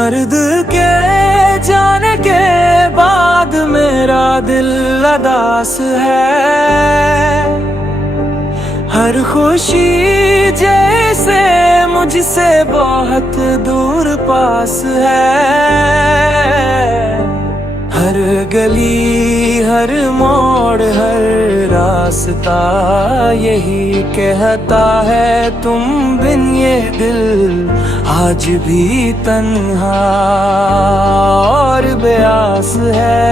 मर्द के जाने के बाद मेरा दिल उदास है। हर खुशी जैसे मुझसे बहुत दूर पास है। हर गली हर मोड़ हर रास्ता यही कहता है तुम बिन ये दिल आज भी तन्हा और बेआस है।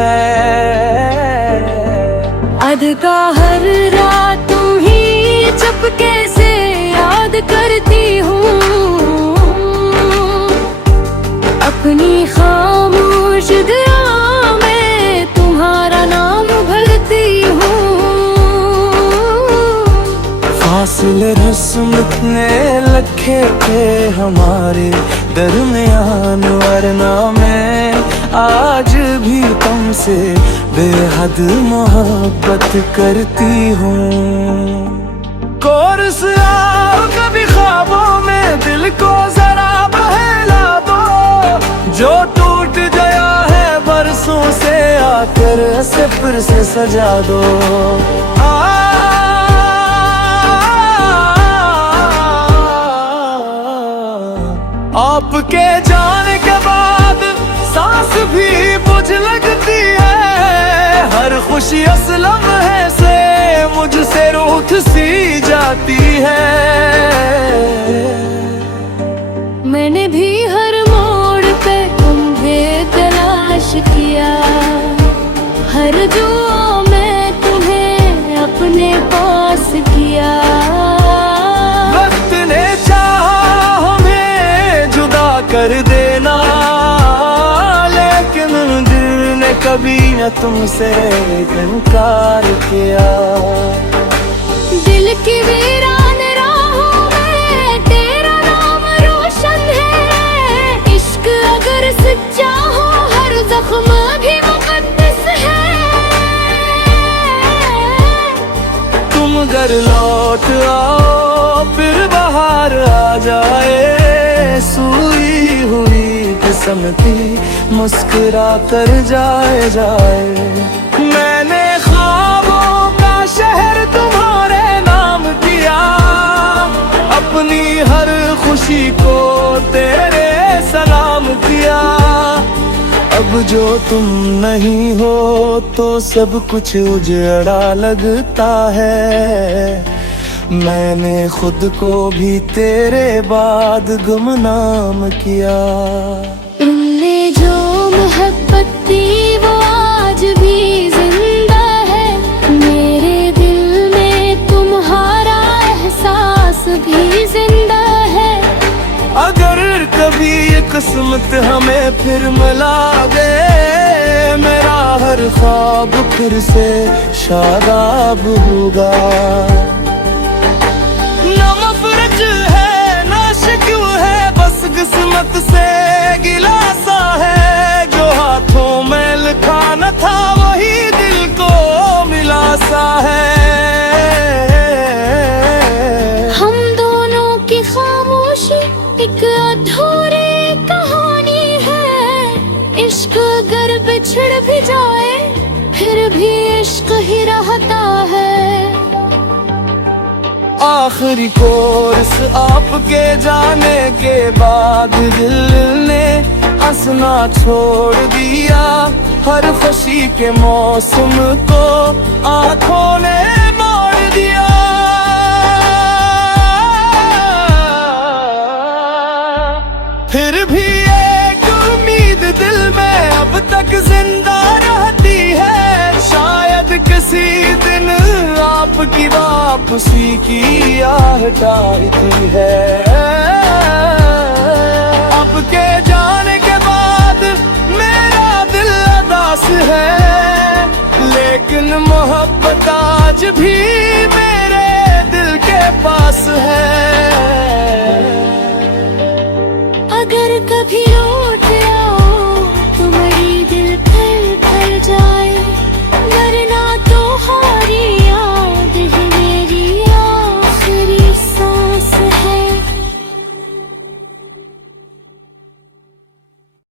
अधका हर रात तुम ही चुपके से याद करती हूँ। अपनी खामोश दुआ में तुम्हारा नाम भरती हूँ। फासले रस्म इतने लखे थे हमारे दरमियान, वरना मैं आज भी तुमसे बेहद मोहब्बत करती हूँ। कोरस आओ कभी ख्वाबों में दिल को जरा बहला दो। जो टूट गया है बरसों से आकर से फिर से सजा दो। आपके जाने के बाद सांस भी बुझ लगती है। हर खुशी असलम है से मुझसे रूठ सी जाती है। मैंने भी हर मोड़ पे तुम्हें तलाश किया। हर दुआ में तुम्हें अपने पास किया। वक्त ने चाहा हमें जुदा कर देना, लेकिन दिल ने कभी न तुमसे इनकार किया। दिल की वीरान राहों में तेरा नाम रोशन है। इश्क अगर सच्चा हो हर जख्म भी मुकद्दस है। तुम घर लौट आओ फिर बाहर आ जाए। सूई हुई किस्मती मुस्कुरा कर जाए। मैंने ख्वाबों का शहर तुम्हारे नाम दिया। अपनी हर खुशी को तेरे सलाम किया। अब जो तुम नहीं हो तो सब कुछ उजड़ा लगता है। मैंने खुद को भी तेरे बाद गुमनाम किया। तुमने जो मोहब्बत दी वो आज भी जिंदा है। मेरे दिल में तुम्हारा एहसास भी जिंदा है। अगर कभी ये किस्मत हमें फिर मिला दे, मेरा हर ख्वाब फिर से शादाब होगा। ना मफरज है ना शिकव है, बस किस्मत से गिला सा है। जो हाथों में लिखा न था वही दिल को मिला सा है। हम दोनों की खामोशी एक अधूरी कहानी है। इश्क अगर बिछड़ भी जाए फिर भी इश्क ही रहता है। आखिरी कोर्स आपके जाने के बाद दिल ने हंसना छोड़ दिया। हर खुशी के मौसम को आंखों ने मोड़ दिया। फिर भी एक उम्मीद दिल में अब तक जिंदा रहती है। शायद किसी दिन आपकी वापसी की आहट आती है। आपके जाने के बाद मेरा दिल उदास है, लेकिन मोहब्बत आज भी मेरे दिल के पास है।